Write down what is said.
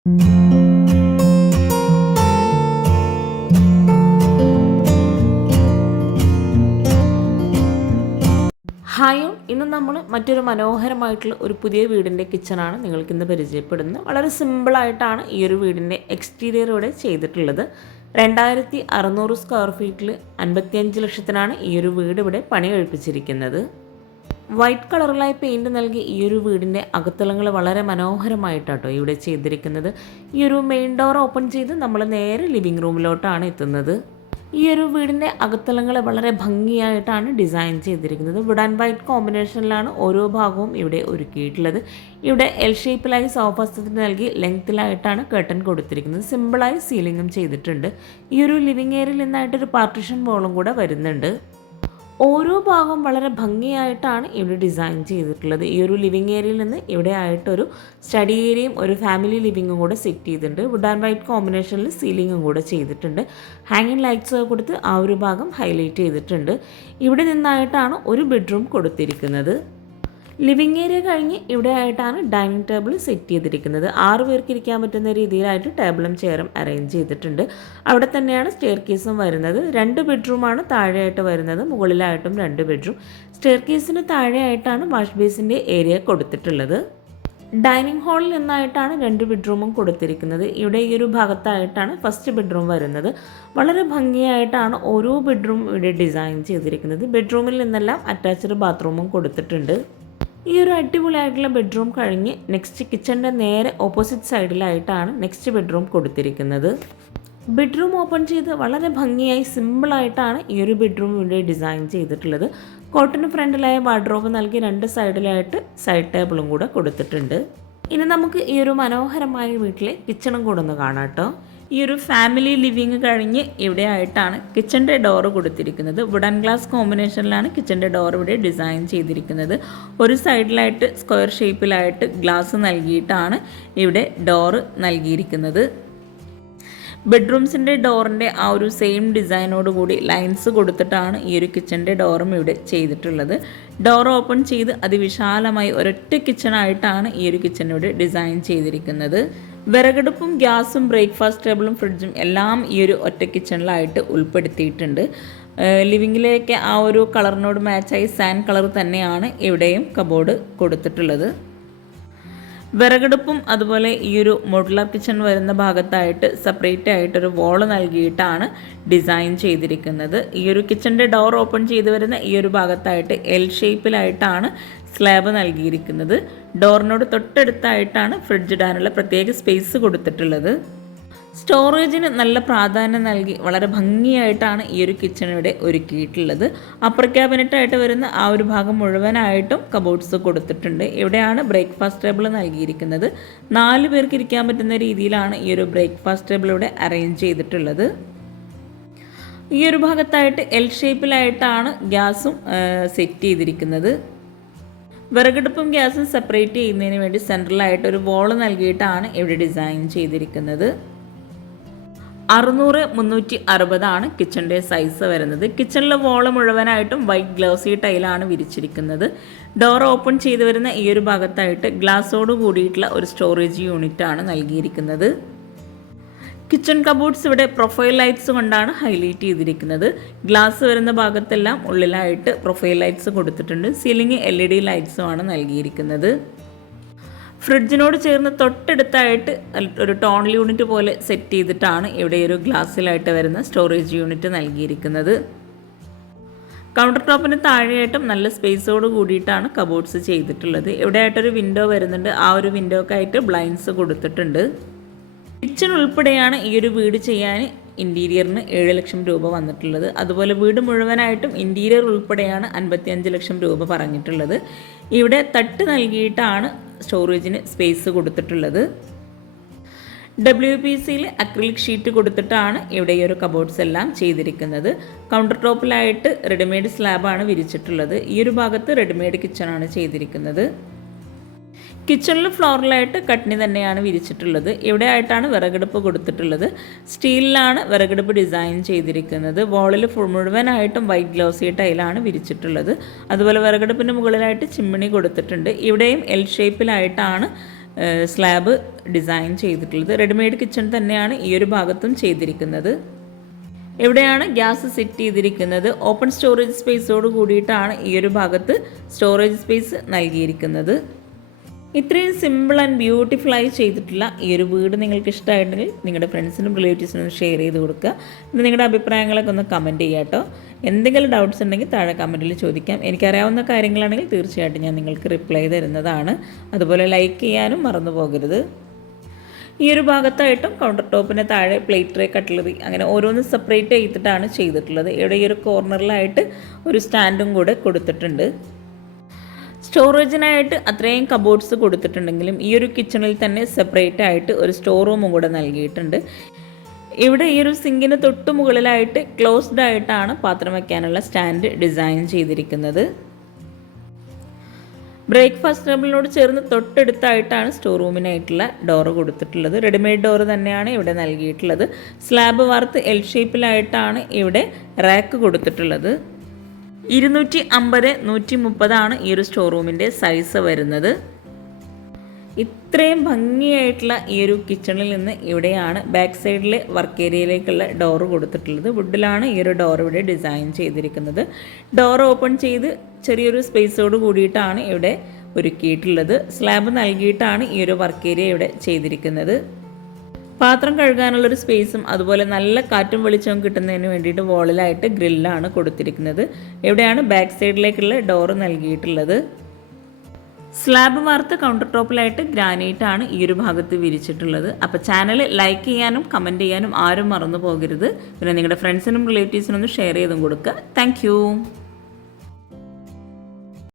Hi, ഇന്ന് നമ്മൾ മറ്റൊരു മനോഹരമായിട്ടുള്ള ഒരു പുതിയ വീടിൻ്റെ കിച്ചണാണ് നിങ്ങൾക്കിന്ന് പരിചയപ്പെടുന്നത്. വളരെ സിമ്പിളായിട്ടാണ് ഈ ഒരു വീടിൻ്റെ എക്സ്റ്റീരിയർ ഇവിടെ ചെയ്തിട്ടുള്ളത്. 2600 സ്ക്വയർ ഫീറ്റിൽ 55 ലക്ഷത്തിനാണ് ഈ ഒരു വീട് ഇവിടെ പണി കഴിപ്പിച്ചിരിക്കുന്നത്. വൈറ്റ് കളറിലായി പെയിൻറ് നൽകി ഈ ഒരു വീടിൻ്റെ അകത്തളങ്ങൾ വളരെ മനോഹരമായിട്ടാട്ടോ ഇവിടെ ചെയ്തിരിക്കുന്നത്. ഈ ഒരു മെയിൻ ഡോർ ഓപ്പൺ ചെയ്ത് നമ്മൾ നേരെ ലിവിങ് റൂമിലോട്ടാണ് എത്തുന്നത്. ഈ ഒരു വീടിൻ്റെ അകത്തളങ്ങൾ വളരെ ഭംഗിയായിട്ടാണ് ഡിസൈൻ ചെയ്തിരിക്കുന്നത്. വുഡ് ആൻഡ് വൈറ്റ് കോമ്പിനേഷനിലാണ് ഓരോ ഭാഗവും ഇവിടെ ഒരുക്കിയിട്ടുള്ളത്. ഇവിടെ എൽ ഷേപ്പിലായി സോഫ സെറ്റ് നൽകി ലെങ്ത്തിലായിട്ടാണ് കർട്ടൻ കൊടുത്തിരിക്കുന്നത്. സിമ്പിളായി സീലിങ്ങും ചെയ്തിട്ടുണ്ട്. ഈ ഒരു ലിവിങ് ഏരിയയിൽ നിന്നായിട്ടൊരു പാർട്ടീഷൻ വോളും കൂടെ വരുന്നുണ്ട്. ഓരോ ഭാഗവും വളരെ ഭംഗിയായിട്ടാണ് ഇവിടെ ഡിസൈൻ ചെയ്തിട്ടുള്ളത്. ഈ ഒരു ലിവിങ് ഏരിയയിൽ നിന്ന് ഇവിടെ ആയിട്ടൊരു സ്റ്റഡി ഏരിയയും ഒരു ഫാമിലി ലിവിങ്ങും കൂടെ സെറ്റ് ചെയ്തിട്ടുണ്ട്. വുഡ് ആൻഡ് വൈറ്റ് കോമ്പിനേഷനിൽ സീലിങ്ങും കൂടെ ചെയ്തിട്ടുണ്ട്. ഹാങ്ങിങ് ലൈറ്റ്സ് കൊടുത്ത് ആ ഒരു ഭാഗം ഹൈലൈറ്റ് ചെയ്തിട്ടുണ്ട്. ഇവിടെ നിന്നായിട്ടാണ് ഒരു ബെഡ്റൂം കൊടുത്തിരിക്കുന്നത്. ലിവിങ് ഏരിയ കഴിഞ്ഞ് ഇവിടെ ആയിട്ടാണ് ഡൈനിങ് ടേബിൾ സെറ്റ് ചെയ്തിരിക്കുന്നത്. 6 പേർക്ക് ഇരിക്കാൻ പറ്റുന്ന രീതിയിലായിട്ട് ടേബിളും ചെയറും അറേഞ്ച് ചെയ്തിട്ടുണ്ട്. അവിടെ തന്നെയാണ് സ്റ്റെയർ കേസും വരുന്നത്. 2 ബെഡ്റൂമാണ് താഴെയായിട്ട് വരുന്നത്, മുകളിലായിട്ടും 2 ബെഡ്റൂം. സ്റ്റെയർ കേസിന് താഴെയായിട്ടാണ് വാഷ് ബേസിൻ്റെ ഏരിയ കൊടുത്തിട്ടുള്ളത്. ഡൈനിങ് ഹാളിൽ നിന്നായിട്ടാണ് 2 ബെഡ്റൂമും കൊടുത്തിരിക്കുന്നത്. ഇവിടെ ഈ ഒരു ഭാഗത്തായിട്ടാണ് ഫസ്റ്റ് ബെഡ്റൂം വരുന്നത്. വളരെ ഭംഗിയായിട്ടാണ് ഓരോ ബെഡ്റൂം ഇവിടെ ഡിസൈൻ ചെയ്തിരിക്കുന്നത്. ബെഡ്റൂമിൽ നിന്നെല്ലാം അറ്റാച്ച്ഡ് ബാത്റൂമും കൊടുത്തിട്ടുണ്ട്. ഈ ഒരു അടിപൊളിയായിട്ടുള്ള ബെഡ്റൂം കഴിഞ്ഞ് നെക്സ്റ്റ് കിച്ചൻ്റെ നേരെ ഓപ്പോസിറ്റ് സൈഡിലായിട്ടാണ് നെക്സ്റ്റ് ബെഡ്റൂം കൊടുത്തിരിക്കുന്നത്. ബെഡ്റൂം ഓപ്പൺ ചെയ്ത് വളരെ ഭംഗിയായി സിമ്പിളായിട്ടാണ് ഈ ഒരു ബെഡ്റൂം ഇവിടെ ഡിസൈൻ ചെയ്തിട്ടുള്ളത്. കോട്ടിന് ഫ്രണ്ടിലായ വാർഡ്രോബ് നൽകി 2 സൈഡിലായിട്ട് സൈഡ് ടേബിളും കൂടെ കൊടുത്തിട്ടുണ്ട്. ഇനി നമുക്ക് ഈ ഒരു മനോഹരമായ വീട്ടിലെ കിച്ചണും കൂടെ ഒന്ന് കാണാം കേട്ടോ. ഈ ഒരു ഫാമിലി ലിവിങ് കഴിഞ്ഞ് ഇവിടെ ആയിട്ടാണ് കിച്ചൻ്റെ ഡോറ് കൊടുത്തിരിക്കുന്നത്. വുഡ് ആൻഡ് ഗ്ലാസ് കോമ്പിനേഷനിലാണ് കിച്ചൻ്റെ ഡോർ ഇവിടെ ഡിസൈൻ ചെയ്തിരിക്കുന്നത്. ഒരു സൈഡിലായിട്ട് സ്ക്വയർ ഷേപ്പിലായിട്ട് ഗ്ലാസ് നൽകിയിട്ടാണ് ഇവിടെ ഡോറ് നൽകിയിരിക്കുന്നത്. ബെഡ്റൂംസിൻ്റെ ഡോറിൻ്റെ ആ ഒരു സെയിം ഡിസൈനോട് കൂടി ലൈൻസ് കൊടുത്തിട്ടാണ് ഈ ഒരു കിച്ചൻ്റെ ഡോറും ഇവിടെ ചെയ്തിട്ടുള്ളത്. ഡോർ ഓപ്പൺ ചെയ്ത് അതിവിശാലമായി ഒരൊറ്റ കിച്ചണായിട്ടാണ് ഈ ഒരു കിച്ചൺ ഇവിടെ ഡിസൈൻ ചെയ്തിരിക്കുന്നത്. വിറകടുപ്പും ഗ്യാസും ബ്രേക്ക്ഫാസ്റ്റ് ടേബിളും ഫ്രിഡ്ജും എല്ലാം ഈ ഒരു ഒറ്റ കിച്ചണിലായിട്ട് ഉൾപ്പെടുത്തിയിട്ടുണ്ട്. ലിവിങ്ങിലേക്ക് ആ ഒരു കളറിനോട് മാച്ചായി സാൻഡ് കളർ തന്നെയാണ് ഇവിടെയും കബോർഡ് കൊടുത്തിട്ടുള്ളത്. വിറകടുപ്പും അതുപോലെ ഈ ഒരു മോഡുലാർ കിച്ചൺ വരുന്ന ഭാഗത്തായിട്ട് സെപ്പറേറ്റ് ആയിട്ടൊരു വോള് നൽകിയിട്ടാണ് ഡിസൈൻ ചെയ്തിരിക്കുന്നത്. ഈ ഒരു കിച്ചൻ്റെ ഡോർ ഓപ്പൺ ചെയ്ത് വരുന്ന ഈ ഒരു ഭാഗത്തായിട്ട് എൽ ഷേപ്പിലായിട്ടാണ് സ്ലാബ് നൽകിയിരിക്കുന്നത്. ഡോറിനോട് തൊട്ടടുത്തായിട്ടാണ് ഫ്രിഡ്ജ് ഇടാനുള്ള പ്രത്യേക സ്പേസ് കൊടുത്തിട്ടുള്ളത്. സ്റ്റോറേജിന് നല്ല പ്രാധാന്യം നൽകി വളരെ ഭംഗിയായിട്ടാണ് ഈ ഒരു കിച്ചൺ ഇവിടെ ഒരുക്കിയിട്ടുള്ളത്. അപ്പർ ക്യാബിനറ്റായിട്ട് വരുന്ന ആ ഒരു ഭാഗം മുഴുവനായിട്ടും കബോർഡ്സ് കൊടുത്തിട്ടുണ്ട്. ഇവിടെയാണ് ബ്രേക്ക്ഫാസ്റ്റ് ടേബിൾ നൽകിയിരിക്കുന്നത്. 4 പേർക്ക് ഇരിക്കാൻ പറ്റുന്ന രീതിയിലാണ് ഈ ഒരു ബ്രേക്ക്ഫാസ്റ്റ് ടേബിൾ ഇവിടെ അറേഞ്ച് ചെയ്തിട്ടുള്ളത്. ഈ ഒരു ഭാഗത്തായിട്ട് എൽ ഷേപ്പിലായിട്ടാണ് ഗ്യാസും സെറ്റ് ചെയ്തിരിക്കുന്നത്. വിറകടുപ്പും ഗ്യാസും സെപ്പറേറ്റ് ചെയ്യുന്നതിന് വേണ്ടി സെൻട്രലായിട്ട് ഒരു വോള് നൽകിയിട്ടാണ് ഇവിടെ ഡിസൈൻ ചെയ്തിരിക്കുന്നത്. 600x360 കിച്ചൻ്റെ സൈസ് വരുന്നത്. കിച്ചണിലെ വോള് മുഴുവനായിട്ടും വൈറ്റ് ഗ്ലോസി ടൈലാണ് വിരിച്ചിരിക്കുന്നത്. ഡോർ ഓപ്പൺ ചെയ്ത് വരുന്ന ഈ ഒരു ഭാഗത്തായിട്ട് ഗ്ലാസോട് കൂടിയിട്ടുള്ള ഒരു സ്റ്റോറേജ് യൂണിറ്റാണ് നൽകിയിരിക്കുന്നത്. കിച്ചൺ കബോർഡ്സ് ഇവിടെ പ്രൊഫൈൽ ലൈറ്റ്സ് കൊണ്ടാണ് ഹൈലൈറ്റ് ചെയ്തിരിക്കുന്നത്. ഗ്ലാസ് വരുന്ന ഭാഗത്തെല്ലാം ഉള്ളിലായിട്ട് പ്രൊഫൈൽ ലൈറ്റ്സ് കൊടുത്തിട്ടുണ്ട്. സീലിംഗ് LED ലൈറ്റ്സുമാണ് നൽകിയിരിക്കുന്നത്. ഫ്രിഡ്ജിനോട് ചേർന്ന് തൊട്ടടുത്തായിട്ട് ഒരു ടോണൽ യൂണിറ്റ് പോലെ സെറ്റ് ചെയ്തിട്ടാണ് ഇവിടെ ഒരു ഗ്ലാസ്സിലായിട്ട് വരുന്ന സ്റ്റോറേജ് യൂണിറ്റ് നൽകിയിരിക്കുന്നത്. കൗണ്ടർ ടോപ്പിന് താഴെയായിട്ടും നല്ല സ്പേസോട് കൂടിയിട്ടാണ് കബോർഡ്സ് ചെയ്തിട്ടുള്ളത്. ഇവിടെ ആയിട്ടൊരു വിൻഡോ വരുന്നുണ്ട്. ആ ഒരു വിൻഡോക്കായിട്ട് ബ്ലൈൻഡ്സ് കൊടുത്തിട്ടുണ്ട്. കിച്ചൺ ഉൾപ്പെടെയാണ് ഈ ഒരു വീട് ചെയ്യാൻ ഇൻറ്റീരിയറിന് 7 ലക്ഷം രൂപ വന്നിട്ടുള്ളത്. അതുപോലെ വീട് മുഴുവനായിട്ടും ഇൻറ്റീരിയർ ഉൾപ്പെടെയാണ് 55 ലക്ഷം രൂപ പറഞ്ഞിട്ടുള്ളത്. ഇവിടെ തട്ട് നൽകിയിട്ടാണ് സ്റ്റോറേജിന് സ്പേസ് കൊടുത്തിട്ടുള്ളത്. WPCയിൽ അക്രിലിക് ഷീറ്റ് കൊടുത്തിട്ടാണ് ഇവിടെ ഈ ഒരു കബോർഡ്സ് എല്ലാം ചെയ്തിരിക്കുന്നത്. കൗണ്ടർ ടോപ്പിലായിട്ട് റെഡിമെയ്ഡ് സ്ലാബാണ് വിരിച്ചിട്ടുള്ളത്. ഈ ഒരു ഭാഗത്ത് റെഡിമെയ്ഡ് കിച്ചണാണ് ചെയ്തിരിക്കുന്നത്. കിച്ചണിൽ ഫ്ലോറിലായിട്ട് കട്ട്നി തന്നെയാണ് വിരിച്ചിട്ടുള്ളത്. ഇവിടെ ആയിട്ടാണ് വിറകടുപ്പ് കൊടുത്തിട്ടുള്ളത്. സ്റ്റീലിലാണ് വിറകടുപ്പ് ഡിസൈൻ ചെയ്തിരിക്കുന്നത്. വോളിൽ മുഴുവനായിട്ടും വൈറ്റ് ഗ്ലോസി ടൈലാണ് വിരിച്ചിട്ടുള്ളത്. അതുപോലെ വിറകടുപ്പിൻ്റെ മുകളിലായിട്ട് ചിമ്മിണി കൊടുത്തിട്ടുണ്ട്. ഇവിടെയും എൽ ഷേപ്പിലായിട്ടാണ് സ്ലാബ് ഡിസൈൻ ചെയ്തിട്ടുള്ളത്. റെഡിമെയ്ഡ് കിച്ചൺ തന്നെയാണ് ഈ ഒരു ഭാഗത്തും ചെയ്തിരിക്കുന്നത്. എവിടെയാണ് ഗ്യാസ് സെറ്റ് ചെയ്തിരിക്കുന്നത്, ഓപ്പൺ സ്റ്റോറേജ് സ്പേസോട് കൂടിയിട്ടാണ് ഈ ഒരു ഭാഗത്ത് സ്റ്റോറേജ് സ്പേസ് നൽകിയിരിക്കുന്നത്. ഇത്രയും സിമ്പിൾ ആൻഡ് ബ്യൂട്ടിഫുള്ളായി ചെയ്തിട്ടുള്ള ഈ ഒരു വീട് നിങ്ങൾക്ക് ഇഷ്ടമായിട്ടുണ്ടെങ്കിൽ നിങ്ങളുടെ ഫ്രണ്ട്സിനും റിലേറ്റീവ്സിനും ഷെയർ ചെയ്ത് കൊടുക്കുക. പിന്നെ നിങ്ങളുടെ അഭിപ്രായങ്ങളൊക്കെ ഒന്ന് കമൻറ്റ് ചെയ്യുക കേട്ടോ. എന്തെങ്കിലും ഡൗട്ട്സ് ഉണ്ടെങ്കിൽ താഴെ കമൻറ്റിൽ ചോദിക്കാം. എനിക്കറിയാവുന്ന കാര്യങ്ങളാണെങ്കിൽ തീർച്ചയായിട്ടും ഞാൻ നിങ്ങൾക്ക് റിപ്ലൈ തരുന്നതാണ്. അതുപോലെ ലൈക്ക് ചെയ്യാനും മറന്നു പോകരുത്. ഈ ഒരു ഭാഗത്തായിട്ടും കൗണ്ടർ ടോപ്പിന് താഴെ പ്ലേറ്റ് ട്രേ, കട്ട്ലറി അങ്ങനെ ഓരോന്ന് സെപ്പറേറ്റ് ചെയ്തിട്ടാണ് ചെയ്തിട്ടുള്ളത്. ഇവിടെ ഈ ഒരു കോർണറിലായിട്ട് ഒരു സ്റ്റാൻഡും കൂടെ കൊടുത്തിട്ടുണ്ട്. സ്റ്റോറേജിനായിട്ട് അത്രയും കബോർഡ്സ് കൊടുത്തിട്ടുണ്ടെങ്കിലും ഈ ഒരു കിച്ചണിൽ തന്നെ സെപ്പറേറ്റ് ആയിട്ട് ഒരു സ്റ്റോർ റൂമും കൂടെ നൽകിയിട്ടുണ്ട്. ഇവിടെ ഈ ഒരു സിങ്കിന് തൊട്ട് മുകളിലായിട്ട് ക്ലോസ്ഡ് ആയിട്ടാണ് പാത്രം വയ്ക്കാനുള്ള സ്റ്റാൻഡ് ഡിസൈൻ ചെയ്തിരിക്കുന്നത്. ബ്രേക്ക്ഫാസ്റ്റ് ടേബിളിനോട് ചേർന്ന് തൊട്ടടുത്തായിട്ടാണ് സ്റ്റോർ റൂമിനായിട്ടുള്ള ഡോറ് കൊടുത്തിട്ടുള്ളത്. റെഡിമെയ്ഡ് ഡോറ് തന്നെയാണ് ഇവിടെ നൽകിയിട്ടുള്ളത്. സ്ലാബ് വാർത്ത് എൽ ഷേപ്പിലായിട്ടാണ് ഇവിടെ റാക്ക് കൊടുത്തിട്ടുള്ളത്. 250-130 ഈ ഒരു സ്റ്റോർ റൂമിൻ്റെ സൈസ് വരുന്നത്. ഇത്രയും ഭംഗിയായിട്ടുള്ള ഈ ഒരു കിച്ചണിൽ നിന്ന് ഇവിടെയാണ് ബാക്ക് സൈഡിലെ വർക്ക് ഏരിയയിലേക്കുള്ള ഡോറ് കൊടുത്തിട്ടുള്ളത്. വുഡിലാണ് ഈ ഒരു ഡോർ ഇവിടെ ഡിസൈൻ ചെയ്തിരിക്കുന്നത്. ഡോർ ഓപ്പൺ ചെയ്ത് ചെറിയൊരു സ്പേസോട് കൂടിയിട്ടാണ് ഇവിടെ ഒരുക്കിയിട്ടുള്ളത്. സ്ലാബ് നൽകിയിട്ടാണ് ഈ ഒരു വർക്ക് ഏരിയ ഇവിടെ ചെയ്തിരിക്കുന്നത്. പാത്രം കഴുകാനുള്ളൊരു സ്പേസും അതുപോലെ നല്ല കാറ്റും വെളിച്ചവും കിട്ടുന്നതിന് വേണ്ടിയിട്ട് വോളിലായിട്ട് ഗ്രില്ലാണ് കൊടുത്തിരിക്കുന്നത്. എവിടെയാണ് ബാക്ക് സൈഡിലേക്കുള്ള ഡോറ് നൽകിയിട്ടുള്ളത്. സ്ലാബ് വാർത്ത് കൗണ്ടർ ടോപ്പിലായിട്ട് ഗ്രാനൈറ്റ് ആണ് ഈ ഒരു ഭാഗത്ത് വിരിച്ചിട്ടുള്ളത്. അപ്പോൾ ചാനൽ ലൈക്ക് ചെയ്യാനും കമൻറ്റ് ചെയ്യാനും ആരും മറന്നു പോകരുത്. പിന്നെ നിങ്ങളുടെ ഫ്രണ്ട്സിനും റിലേറ്റീവ്സിനും ഒന്ന് ഷെയർ ചെയ്തും കൊടുക്കുക. താങ്ക്